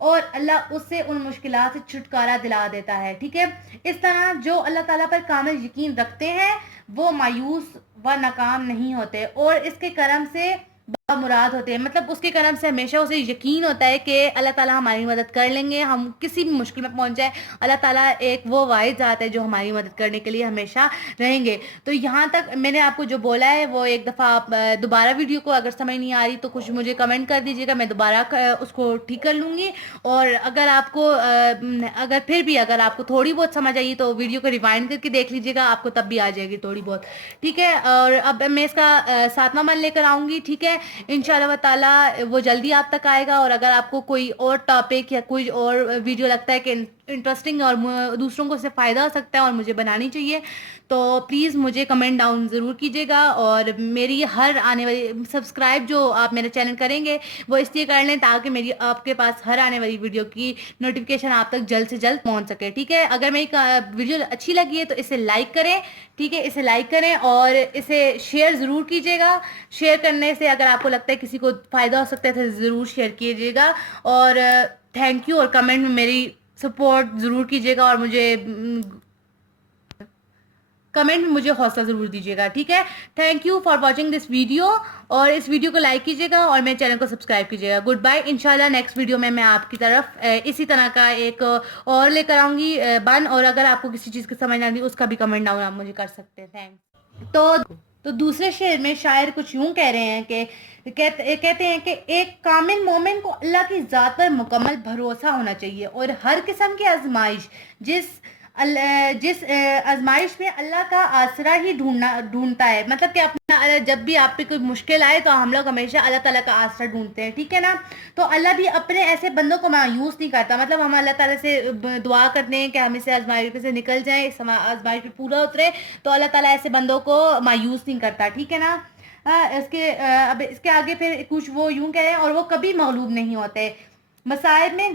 اور اللہ اس سے ان مشکلات سے چھٹکارا دلا دیتا ہے. ٹھیک ہے. اس طرح جو اللہ تعالیٰ پر کامل یقین رکھتے ہیں وہ مایوس و ناکام نہیں ہوتے اور اس کے کرم سے مراد ہوتے ہیں. مطلب اس کے کرم سے ہمیشہ اسے یقین ہوتا ہے کہ اللہ تعالیٰ ہماری مدد کر لیں گے. ہم کسی بھی مشکل میں پہنچ جائیں, اللہ تعالیٰ ایک وہ واحد ذات ہے جو ہماری مدد کرنے کے لیے ہمیشہ رہیں گے. تو یہاں تک میں نے آپ کو جو بولا ہے وہ ایک دفعہ آپ دوبارہ ویڈیو کو اگر سمجھ نہیں آ رہی تو کچھ مجھے کمنٹ کر دیجیے گا, میں دوبارہ اس کو ٹھیک کر لوں گی. اور اگر آپ کو اگر آپ کو تھوڑی بہت سمجھ آئی تو ویڈیو کو ریوائنڈ کر کے دیکھ لیجیے گا, آپ کو تب بھی آ جائے گی تھوڑی بہت. ٹھیک ہے. اور اب میں اس کا 7واں من لے کر آؤں گی. ٹھیک ہے. انشاءاللہ تعالیٰ وہ جلدی آپ تک آئے گا. اور اگر آپ کو کوئی اور ٹاپک یا کوئی اور ویڈیو لگتا ہے کہ انٹرسٹنگ اور دوسروں کو اس سے فائدہ ہو سکتا ہے اور مجھے بنانی چاہیے تو پلیز مجھے کمنٹ ڈاؤن ضرور کیجیے گا. اور میری ہر آنے والی سبسکرائب جو آپ میرے چینل کریں گے وہ اس لیے کر لیں تاکہ میری آپ کے پاس ہر آنے والی ویڈیو کی نوٹیفیکیشن آپ تک جلد سے جلد پہنچ سکے. ٹھیک ہے. اگر میری ویڈیو اچھی لگی ہے تو اسے لائک کریں. ٹھیک ہے. اسے لائک کریں اور اسے شیئر ضرور کیجیے گا. شیئر کرنے سے اگر آپ کو لگتا ہے کسی کو فائدہ ہو سکتا ہے تو ضرور شیئر کیجیے گا. اور تھینک یو. اور کمنٹ میں میری سپورٹ ضرور کیجیے گا اور کمنٹ میں مجھے حوصلہ ضرور دیجیے گا. ٹھیک ہے. Thank you for watching this video. اور اس ویڈیو کو لائک کیجیے گا اور میرے چینل کو سبسکرائب کیجیے گا. Good bye. انشاءاللہ نیکسٹ ویڈیو میں آپ کی طرف اسی طرح کا ایک اور لے کر آؤں گی اور اگر آپ کو کسی چیز کی سمجھ نہ آتی اس کا بھی کمنٹ ڈاؤن آپ مجھے کر سکتے ہیں. تھینکس. تو دوسرے شعر میں شاعر کچھ یوں کہہ رہے ہیں کہ کہتے ہیں کہ ایک کامل مومن کو اللہ کی ذات پر مکمل بھروسہ ہونا چاہیے اور ہر قسم کی آزمائش جس آزمائش میں اللہ کا آسرا ہی ڈھونڈتا ہے. مطلب کہ اپنا جب بھی آپ پہ کوئی مشکل آئے تو ہم لوگ ہمیشہ اللہ تعالیٰ کا آسرا ڈھونڈتے ہیں. ٹھیک ہے نا. تو اللہ بھی اپنے ایسے بندوں کو مایوس نہیں کرتا. مطلب ہم اللہ تعالیٰ سے دعا کرتے ہیں کہ ہم اسے آزمائش سے نکل جائیں, اس آزمائش پہ پورا اترے, تو اللہ تعالیٰ ایسے بندوں کو مایوس نہیں کرتا. ٹھیک ہے نا. اب اس کے آگے پھر کچھ وہ یوں کہہ رہے ہیں اور وہ کبھی مغلوب نہیں ہوتے. مصائب میں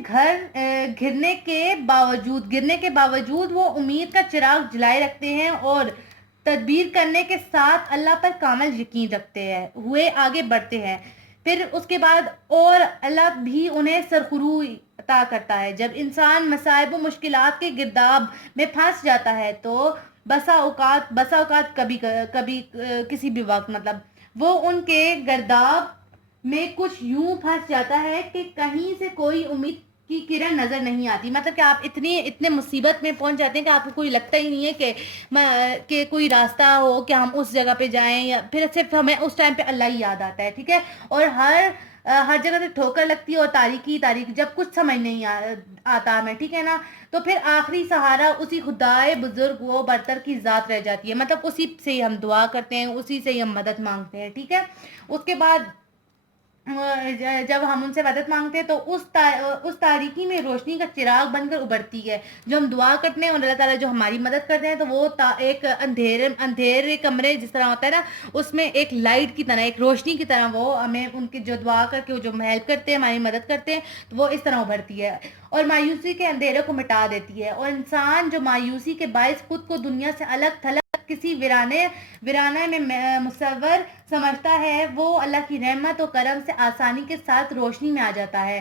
گرنے کے باوجود وہ امید کا چراغ جلائے رکھتے ہیں اور تدبیر کرنے کے ساتھ اللہ پر کامل یقین رکھتے ہوئے آگے بڑھتے ہیں. پھر اس کے بعد اور اللہ بھی انہیں سرخروئی عطا کرتا ہے. جب انسان مصائب و مشکلات کے گرداب میں پھنس جاتا ہے تو بسا اوقات کبھی کسی بھی وقت مطلب وہ ان کے گرداب میں کچھ یوں پھنس جاتا ہے کہ کہیں سے کوئی امید کی کرن نظر نہیں آتی. مطلب کہ آپ اتنے مصیبت میں پہنچ جاتے ہیں کہ آپ کو کوئی لگتا ہی نہیں ہے کہ کوئی راستہ ہو کہ ہم اس جگہ پہ جائیں, یا پھر صرف ہمیں اس ٹائم پہ اللہ ہی یاد آتا ہے. ٹھیک ہے. اور ہر جگہ سے ٹھوکر لگتی ہے اور تاریکی جب کچھ سمجھ نہیں آتا ہمیں. ٹھیک ہے نا. تو پھر آخری سہارا اسی خدائے بزرگ و برتر کی ذات رہ جاتی ہے. مطلب اسی سے ہی ہم دعا کرتے ہیں, اسی سے ہی ہم مدد مانگتے ہیں. ٹھیک ہے. اس کے بعد جب ہم ان سے مدد مانگتے ہیں تو اس تاریکی میں روشنی کا چراغ بن کر ابھرتی ہے. جو ہم دعا کرتے ہیں اور اللہ تعالیٰ جو ہماری مدد کرتے ہیں تو وہ ایک اندھیرے کمرے جس طرح ہوتا ہے نا, اس میں ایک لائٹ کی طرح, ایک روشنی کی طرح وہ ہمیں ان کی جو دعا کر کے جو ہیلپ کرتے ہیں, ہماری مدد کرتے ہیں, تو وہ اس طرح ابھرتی ہے اور مایوسی کے اندھیرے کو مٹا دیتی ہے. اور انسان جو مایوسی کے باعث خود کو دنیا سے الگ تھلگ کسی ویرانے میں مصور سمجھتا ہے, وہ اللہ کی رحمت و کرم سے آسانی کے ساتھ روشنی میں آ جاتا ہے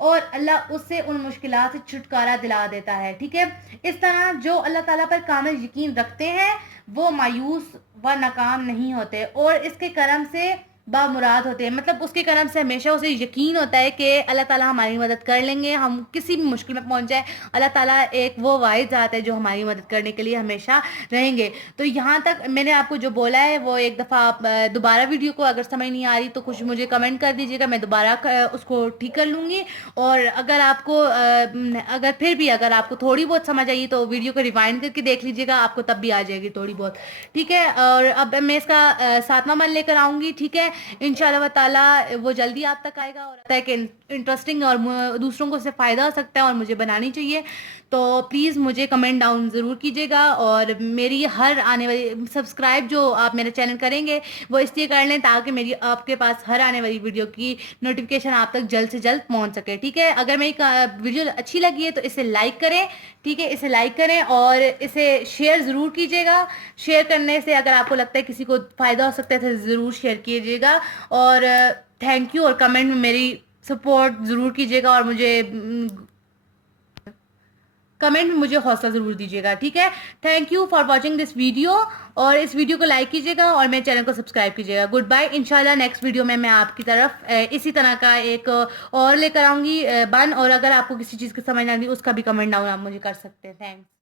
اور اللہ اس سے ان مشکلات سے چھٹکارا دلا دیتا ہے. ٹھیک ہے. اس طرح جو اللہ تعالیٰ پر کامل یقین رکھتے ہیں وہ مایوس و ناکام نہیں ہوتے اور اس کے کرم سے بامراد ہوتے ہیں. مطلب اس کے کرم سے ہمیشہ اسے یقین ہوتا ہے کہ اللہ تعالیٰ ہماری مدد کر لیں گے. ہم کسی بھی مشکل میں پہنچ جائیں, اللہ تعالیٰ ایک وہ واحد ذات ہے جو ہماری مدد کرنے کے لیے ہمیشہ رہیں گے. تو یہاں تک میں نے آپ کو جو بولا ہے وہ ایک دفعہ آپ دوبارہ ویڈیو کو اگر سمجھ نہیں آ رہی تو کچھ مجھے کمنٹ کر دیجیے گا, میں دوبارہ اس کو ٹھیک کر لوں گی. اور اگر آپ کو تھوڑی بہت سمجھ آئی تو ویڈیو کو ریوائنڈ کر کے دیکھ لیجیے گا, آپ کو تب بھی آ جائے گی تھوڑی بہت. ٹھیک ہے. اور اب میں اس کا 7واں من لے کر آؤں گی. ٹھیک ہے. انشاءاللہ تعالیٰ وہ جلدی آپ تک آئے گا اور آتا ہے کہ انٹرسٹنگ اور دوسروں کو اس سے فائدہ ہو سکتا ہے اور مجھے بنانی چاہیے. تو پلیز مجھے کمنٹ ڈاؤن ضرور کیجیے گا اور میری ہر آنے والی سبسکرائب جو آپ میرے چینل کریں گے وہ اس لیے کر لیں تاکہ میری آپ کے پاس ہر آنے والی ویڈیو کی نوٹیفیکیشن آپ تک جلد سے جلد پہنچ سکے. ٹھیک ہے. اگر میری ویڈیو اچھی لگی ہے تو اسے لائک کریں. ٹھیک ہے. اسے لائک کریں اور اسے شیئر ضرور کیجیے گا. شیئر کرنے سے اگر آپ کو لگتا ہے کسی کو فائدہ ہو سکتا ہے تو ضرور شیئر کیجیے گا. اور تھینک یو. اور کمنٹ میں میری سپورٹ ضرور کیجیے گا اور مجھے کمنٹ میں مجھے حوصلہ ضرور دیجیے گا. ٹھیک ہے. Thank you for watching this video. اور اس ویڈیو کو لائک کیجیے گا اور میرے چینل کو سبسکرائب کیجیے گا. Good bye. انشاءاللہ نیکسٹ ویڈیو میں آپ کی طرف اسی طرح کا ایک اور لے کر آؤں گی اور اگر آپ کو کسی چیز کی سمجھ نہ آتی اس کا بھی کمنٹ ڈاؤن آپ مجھے کر سکتے ہیں. تھینکس.